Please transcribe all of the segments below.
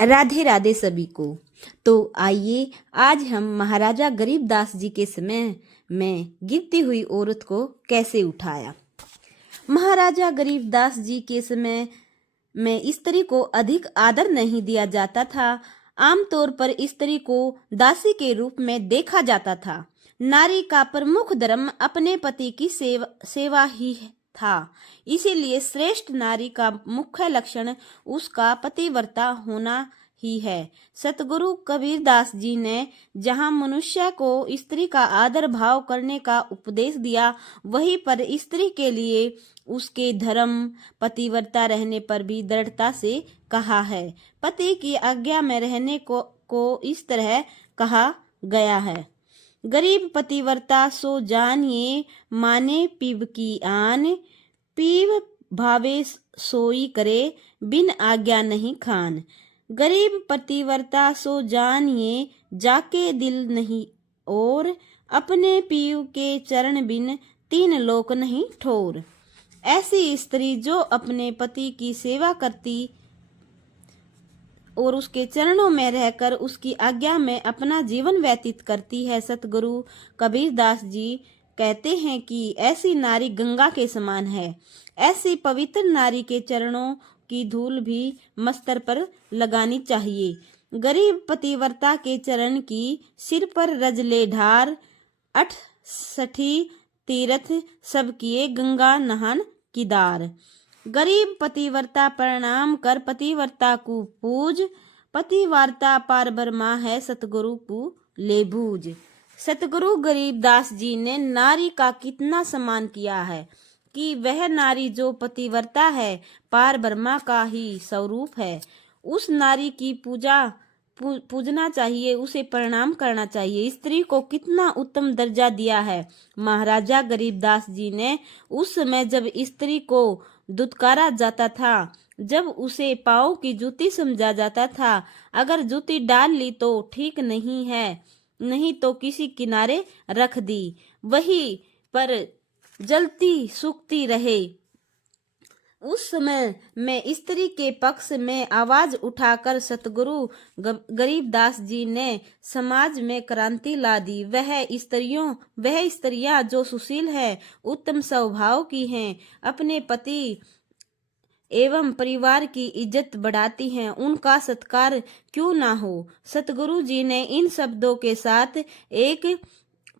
राधे राधे सभी को। तो आइए आज हम महाराजा गरीबदास जी के समय में गिरती हुई औरत को कैसे उठाया। महाराजा गरीबदास जी के समय में स्त्री को अधिक आदर नहीं दिया जाता था। आमतौर पर स्त्री को दासी के रूप में देखा जाता था। नारी का प्रमुख धर्म अपने पति की सेवा ही था। इसीलिए श्रेष्ठ नारी का मुख्य लक्षण उसका पतिव्रता होना ही है। सतगुरु कबीरदास जी ने जहाँ मनुष्य को स्त्री का आदर भाव करने का उपदेश दिया, वहीं पर स्त्री के लिए उसके धर्म पतिव्रता रहने पर भी दृढ़ता से कहा है। पति की आज्ञा में रहने को इस तरह कहा गया है। गरीब पतिव्रता सो जानिए, माने पीब की आन, पीव भावे सोई करे, बिन आज्ञा नहीं खान। गरीब पतिव्रता सो जानिए, जाके दिल नहीं और, अपने पीव के चरण बिन तीन लोक नहीं ठोर। ऐसी स्त्री जो अपने पति की सेवा करती और उसके चरणों में रहकर उसकी आज्ञा में अपना जीवन व्यतीत करती है, सतगुरु कबीरदास जी कहते हैं कि ऐसी नारी गंगा के समान है। ऐसी पवित्र नारी के चरणों की धूल भी मस्तर पर लगानी चाहिए। गरीब पतिव्रता के चरण की सिर पर रजले ढार, 68 तीर्थ सब किए गंगा नहान किदार। गरीब पतिव्रता प्रणाम कर पतिव्रता को पूज, पतिव्रता पार ब्रह्मा है सतगुरु को ले बूझ। सतगुरु गरीबदास जी ने नारी का कितना सम्मान किया है कि वह नारी जो पतिव्रता है पार ब्रह्मा का ही स्वरूप है। उस नारी की पूजना चाहिए, उसे प्रणाम करना चाहिए। स्त्री को कितना उत्तम दर्जा दिया है महाराजा गरीबदास जी ने। उस समय जब स्त्री को दुत्कारा जाता था, जब उसे पाँव की जूती समझा जाता था, अगर जूती डाल ली तो ठीक नहीं है, नहीं तो किसी किनारे रख दी, वहीं पर जलती सूखती रहे। उस समय में स्त्री के पक्ष में आवाज उठाकर सतगुरु गरीबदास जी ने समाज में क्रांति ला दी। वह स्त्रियां जो सुशील है, उत्तम स्वभाव की हैं, अपने पति एवं परिवार की इज्जत बढ़ाती हैं, उनका सत्कार क्यों ना हो। सतगुरु जी ने इन शब्दों के साथ एक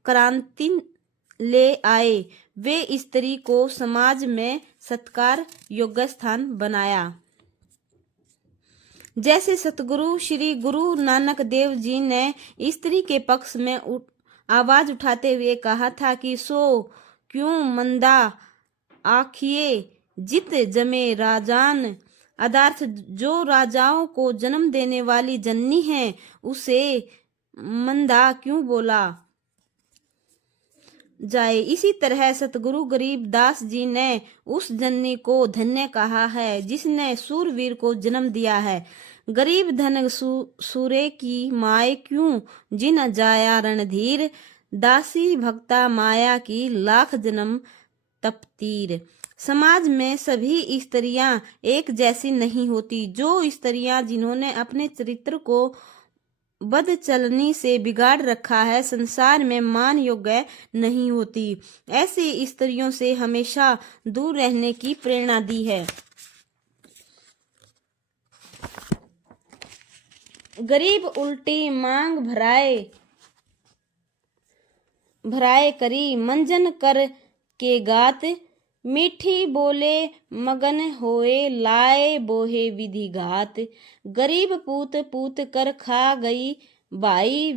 क्रांति ले आए। वे स्त्री को समाज में सत्कार योग्य स्थान बनाया। जैसे सतगुरु श्री गुरु नानक देव जी ने स्त्री के पक्ष में आवाज उठाते हुए कहा था कि सो क्यों मंदा आखिए जित जमे राजान, अर्थात जो राजाओं को जन्म देने वाली जननी है, उसे मंदा क्यों बोला जाए। इसी तरह सतगुरु गरीबदास जी ने उस जननी को धन्य कहा है जिसने सूरवीर को जन्म दिया है। गरीब धन सूरे की माए क्यों जिन जाया रणधीर, दासी भक्ता माया की लाख जन्म तपतीर। समाज में सभी स्त्रियां एक जैसी नहीं होती। जो स्त्रियां जिन्होंने अपने चरित्र को बद चलनी से बिगाड़ रखा है, संसार में मान योग्य नहीं होती। ऐसी स्त्रियों से हमेशा दूर रहने की प्रेरणा दी है। गरीब उल्टी मांग भराए करी, मंजन कर के गात, मीठी बोले मगन होए, लाए बोहे विधि घात। गरीब पूत कर खा गई, भाई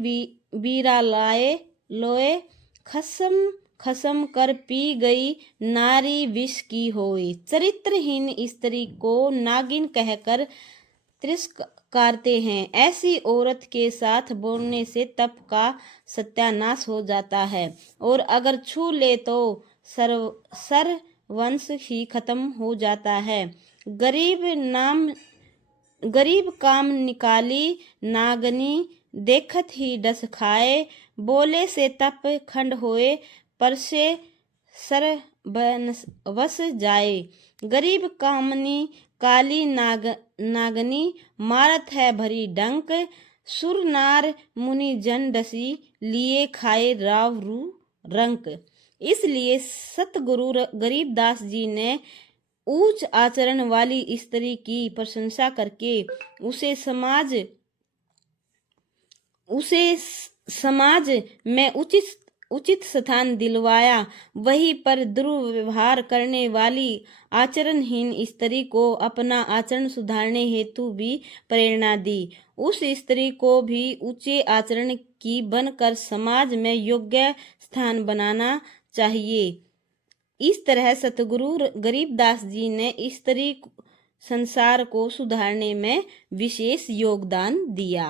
बीरा लाए लोए, खसम कर पी गई, नारी विष की होए। चरित्रहीन स्त्री को नागिन कहकर तिरस्कारते हैं। ऐसी औरत के साथ बोलने से तप का सत्यानाश हो जाता है और अगर छू ले तो वंश ही खत्म हो जाता है। गरीब काम निकाली नागनी, देखत ही डस खाए, बोले से तप खंड होए, पर से वस जाए। गरीब कामनी काली नागनी मारत है भरी डंक, सुर नार मुनि जन डसी लिए खाए राव रू रंक। इसलिए सतगुरु गरीबदास जी ने उच्च आचरण वाली स्त्री की प्रशंसा करके उसे समाज में उचित स्थान दिलवाया। वहीं पर दुर्व्यवहार करने वाली आचरणहीन स्त्री को अपना आचरण सुधारने हेतु भी प्रेरणा दी। उस स्त्री को भी ऊंचे आचरण की बनकर समाज में योग्य स्थान बनाना चाहिए। इस तरह सतगुरु गरीबदास जी ने स्त्री संसार को सुधारने में विशेष योगदान दिया।